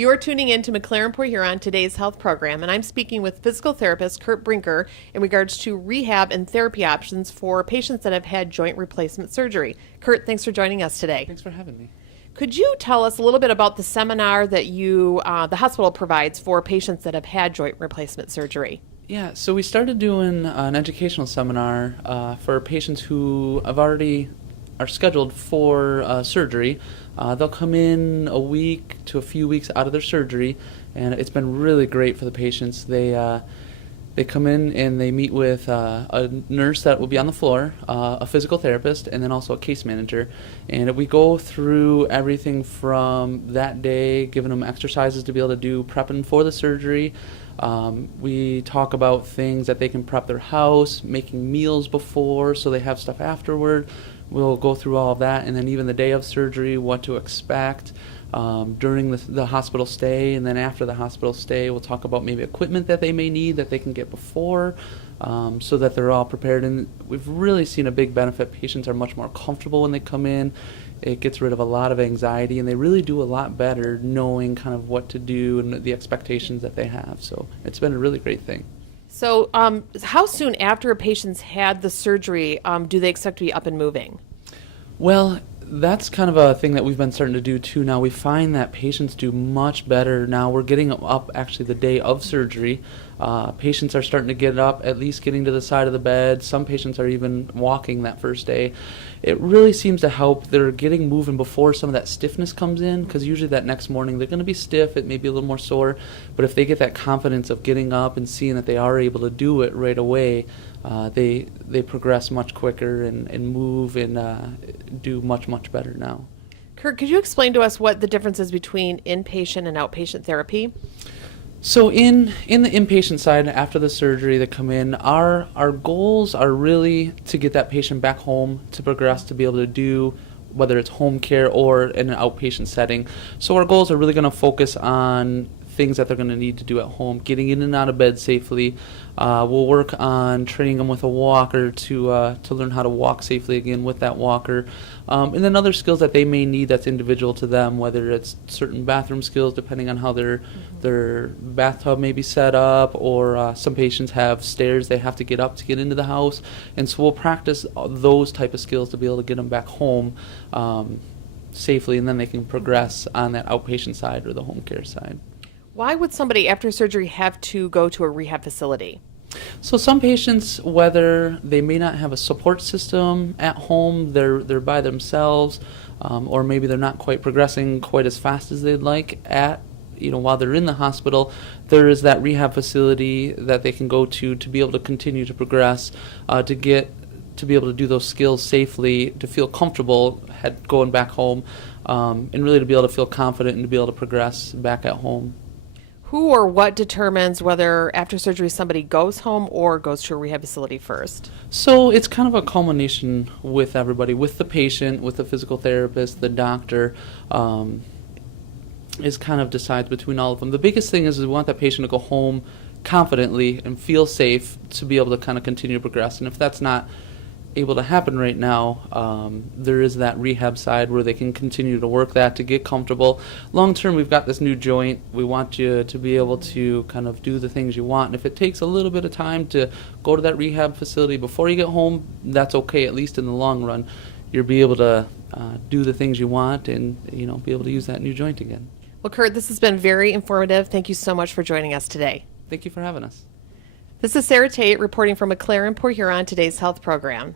You are tuning in to McLaren Huron today's health program, and I'm speaking with physical therapist Kurt Brinker in regards to rehab and therapy options for patients that have had joint replacement surgery. Kurt, thanks for joining us today. Thanks for having me. Could you tell us a little bit about the seminar that the hospital provides for patients that have had joint replacement surgery? Yeah, so we started doing an educational seminar for patients who are scheduled for surgery. They'll come in a week to a few weeks out of their surgery, and it's been really great for the patients. They come in and they meet with a nurse that will be on the floor, a physical therapist, and then also a case manager. And we go through everything from that day, giving them exercises to be able to do prepping for the surgery. We talk about things that they can prep their house, making meals before so they have stuff afterward. We'll go through all of that, and then even the day of surgery, what to expect during the hospital stay, and then after the hospital stay, we'll talk about maybe equipment that they may need that they can get before, so that they're all prepared. And we've really seen a big benefit. Patients are much more comfortable when they come in. It gets rid of a lot of anxiety, and they really do a lot better knowing kind of what to do and the expectations that they have. So it's been a really great thing. So how soon after a patient's had the surgery do they expect to be up and moving? Well, that's kind of a thing that we've been starting to do too now. We find that patients do much better now. We're getting up actually the day of surgery. Patients are starting to get up, at least getting to the side of the bed. Some patients are even walking that first day. It really seems to help. They're getting moving before some of that stiffness comes in, because usually that next morning they're going to be stiff. It may be a little more sore, but if they get that confidence of getting up and seeing that they are able to do it right away, they progress much quicker and move and do much better now. Kurt, could you explain to us what the difference is between inpatient and outpatient therapy? So in the inpatient side, after the surgery, they come in. Our goals are really to get that patient back home to progress to be able to do whether it's home care or in an outpatient setting. So our goals are really going to focus on things that they're going to need to do at home, getting in and out of bed safely. We'll work on training them with a walker to learn how to walk safely again with that walker. And then other skills that they may need that's individual to them, whether it's certain bathroom skills depending on how their bathtub may be set up, or some patients have stairs they have to get up to get into the house. And so we'll practice those type of skills to be able to get them back home safely, and then they can progress on that outpatient side or the home care side. Why would somebody after surgery have to go to a rehab facility? So some patients, whether they may not have a support system at home, they're by themselves, or maybe they're not quite progressing quite as fast as they'd like while they're in the hospital, there is that rehab facility that they can go to be able to continue to progress, to be able to do those skills safely, to feel comfortable going back home, and really to be able to feel confident and to be able to progress back at home. Who or what determines whether after surgery somebody goes home or goes to a rehab facility first? So it's kind of a culmination with everybody, with the patient, with the physical therapist, the doctor, is kind of decides between all of them. The biggest thing is we want that patient to go home confidently and feel safe to be able to kind of continue to progress. And if that's not able to happen right now, there is that rehab side where they can continue to work that to get comfortable. Long term, we've got this new joint. We want you to be able to kind of do the things you want. And if it takes a little bit of time to go to that rehab facility before you get home, that's okay. At least in the long run, you'll be able to do the things you want and be able to use that new joint again. Well, Kurt, this has been very informative. Thank you so much for joining us today. Thank you for having us. This is Sarah Tate reporting from McLaren Huron today's health program.